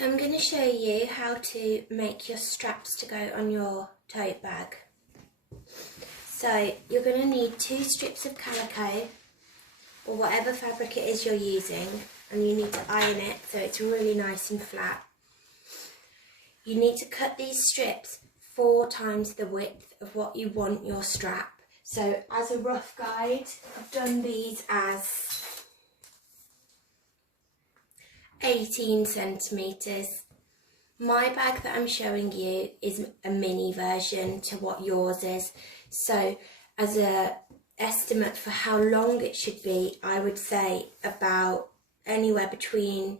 So I'm going to show you how to make your straps to go on your tote bag. So you're going to need 2 strips of calico or whatever fabric it is you're using, and you need to iron it so it's really nice and flat. You need to cut these strips 4 times the width of what you want your strap. So as a rough guide, I've done these as 18 centimetres. My bag that I'm showing you is a mini version to what yours is. So as a estimate for how long it should be, I would say about anywhere between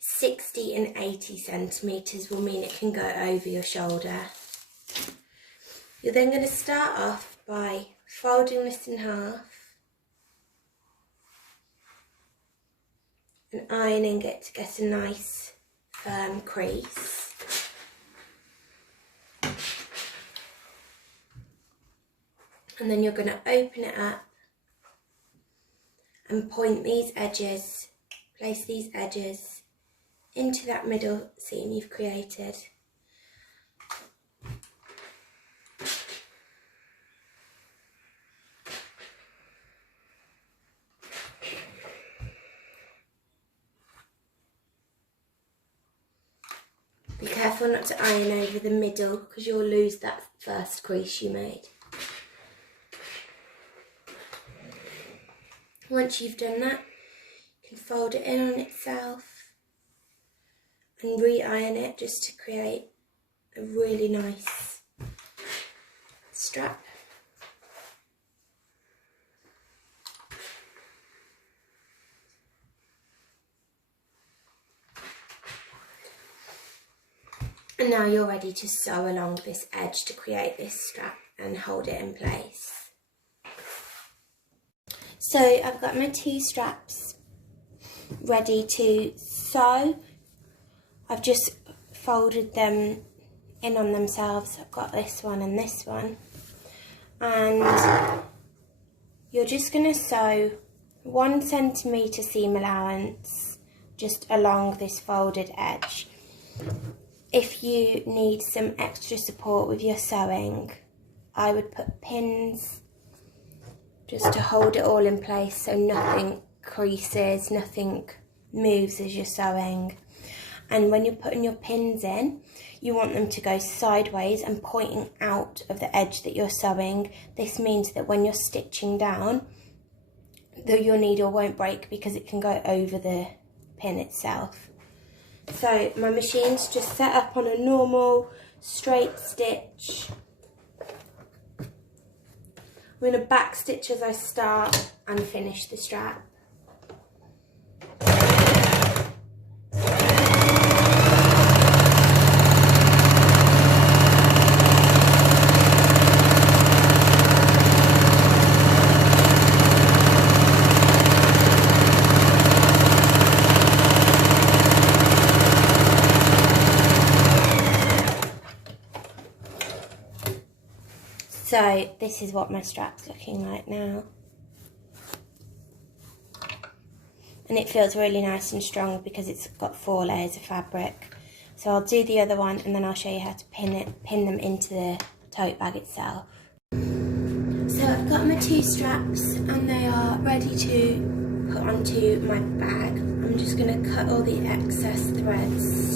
60 and 80 centimetres will mean it can go over your shoulder. You're then going to start off by folding this in half and ironing it to get a nice firm crease. And then you're going to open it up and point these edges, place these edges into that middle seam you've created. Be careful not to iron over the middle because you'll lose that first crease you made. Once you've done that, you can fold it in on itself and re-iron it just to create a really nice strap. And now you're ready to sew along this edge to create this strap and hold it in place. So I've got my 2 straps ready to sew. I've just folded them in on themselves. I've got this one and this one. And you're just going to sew 1 centimetre seam allowance just along this folded edge. If you need some extra support with your sewing, I would put pins just to hold it all in place so nothing creases, nothing moves as you're sewing. And when you're putting your pins in, you want them to go sideways and pointing out of the edge that you're sewing. This means that when you're stitching down, your needle won't break because it can go over the pin itself. So my machine's just set up on a normal straight stitch. I'm going to back stitch as I start and finish the strap. So this is what my strap's looking like now. And it feels really nice and strong because it's got 4 layers of fabric. So I'll do the other one and then I'll show you how to pin them into the tote bag itself. So I've got my 2 straps and they are ready to put onto my bag. I'm just going to cut all the excess threads.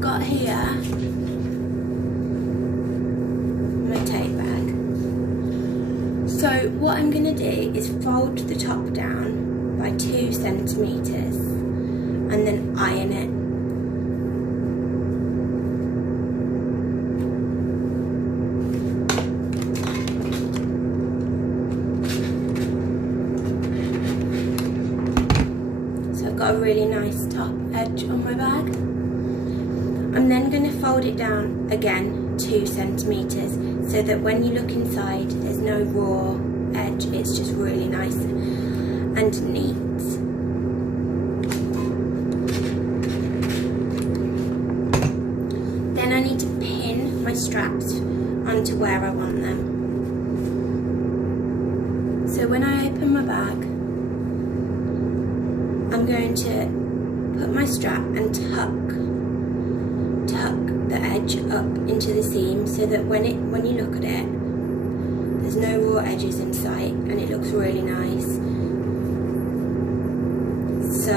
Got here my tote bag. So what I'm going to do is fold the top down by 2 centimetres and then iron it. So I've got a really nice top edge on my bag. I'm then going to fold it down again 2 centimetres so that when you look inside there's no raw edge, it's just really nice. And and neat. Then I need to pin my straps onto where I want them. So when I open my bag, I'm going to put my strap and tuck the edge up into the seam so that when you look at it, there's no raw edges in sight and it looks really nice. So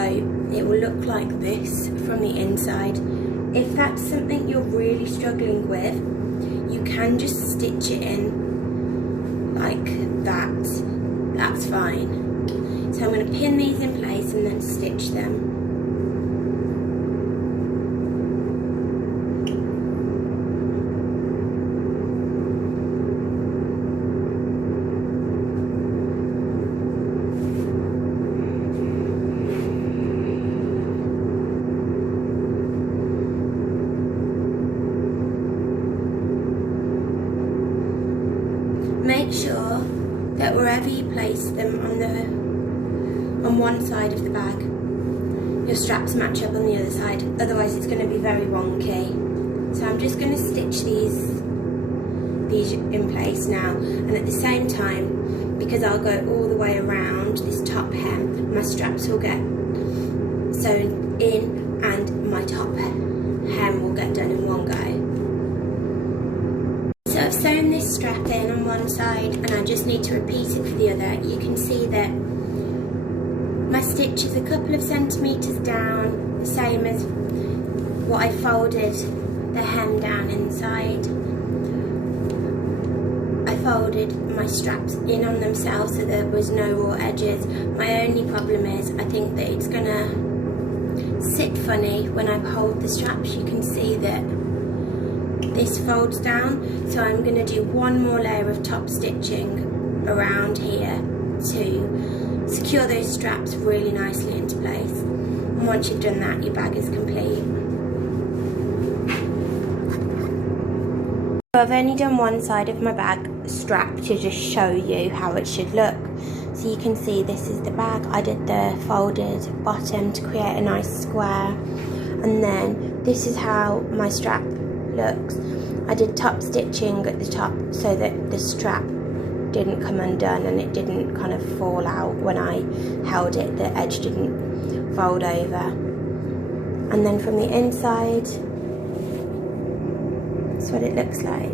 it will look like this from the inside. If that's something you're really struggling with, you can just stitch it in like that. That's fine. So I'm going to pin these in place and then stitch them. Make sure that wherever you place them on one side of the bag, your straps match up on the other side, otherwise it's going to be very wonky. So I'm just going to stitch these in place now, and at the same time, because I'll go all the way around this top hem, my straps will get sewn in and my top hem will get done in one go. So I've sewn this strap in on one side and I just need to repeat it for the other. You can see that my stitch is a couple of centimetres down, the same as what I folded the hem down inside. I folded my straps in on themselves so there was no raw edges. My only problem is I think that it's going to sit funny when I hold the straps. You can see that this folds down, so I'm going to do one more layer of top stitching around here to secure those straps really nicely into place. And once you've done that, your bag is complete. So I've only done one side of my bag strap to just show you how it should look. So you can see this is the bag. I did the folded bottom to create a nice square, and then this is how my strap looks. I did top stitching at the top so that the strap didn't come undone and it didn't kind of fall out when I held it, the edge didn't fold over. And then from the inside, that's what it looks like.